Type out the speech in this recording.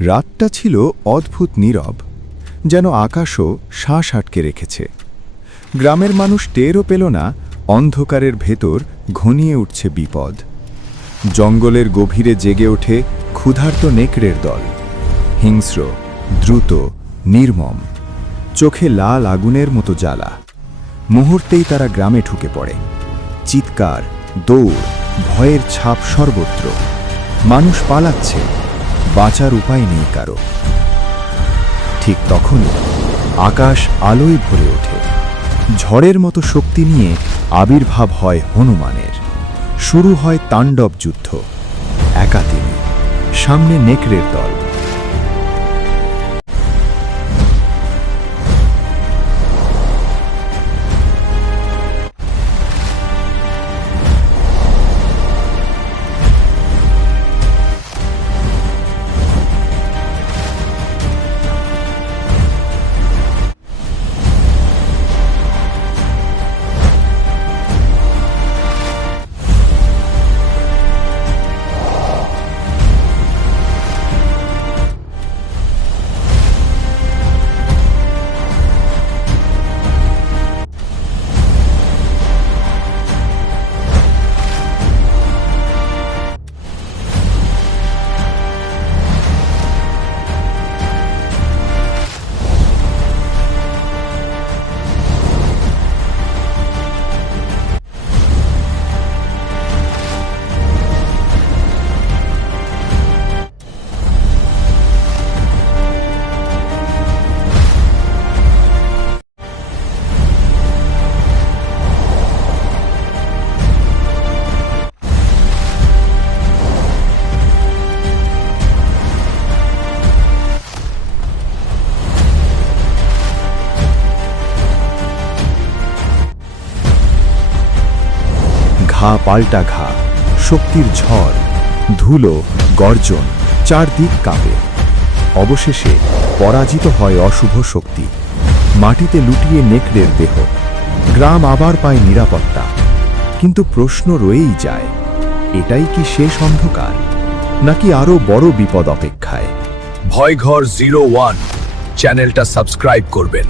রাতটা ছিল অদ্ভুত নীরব, যেন আকাশও শ্বাস আটকে রেখেছে। গ্রামের মানুষ টেরও পেল না অন্ধকারের ভেতর ঘনিয়ে উঠছে বিপদ। জঙ্গলের গভীরে জেগে ওঠে ক্ষুধার্ত নেকড়ের দল, হিংস্র, দ্রুত, নির্মম, চোখে লাল আগুনের মতো জ্বালা। মুহূর্তেই তারা গ্রামে ঢুকে পড়ে। চিৎকার, দৌড়, ভয়ের ছাপ সর্বত্র। মানুষ পালাচ্ছে, বাঁচার উপায় নেই কারো। ঠিক তখনই আকাশ আলোয় ভরে ওঠে। ঝড়ের মতো শক্তি নিয়ে আবির্ভাব হয় হনুমানের। শুরু হয় তাণ্ডব যুদ্ধ। একা তিনি, সামনে নেকড়ের দল। ঘা পাল্টা ঘা, শক্তির ঝড়, ধুলো, গর্জন, চারদিক কাঁপে। অবশেষে পরাজিত হয় অশুভ শক্তি। মাটিতে লুটিয়ে নেকড়ের দেহ। গ্রাম আবার পায় নিরাপত্তা। কিন্তু প্রশ্ন রয়েই যায়, এটাই কি শেষ অন্ধকার, নাকি আরো বড় বিপদ অপেক্ষায়? ভয়ঘর 01 চ্যানেলটা সাবস্ক্রাইব করবেন।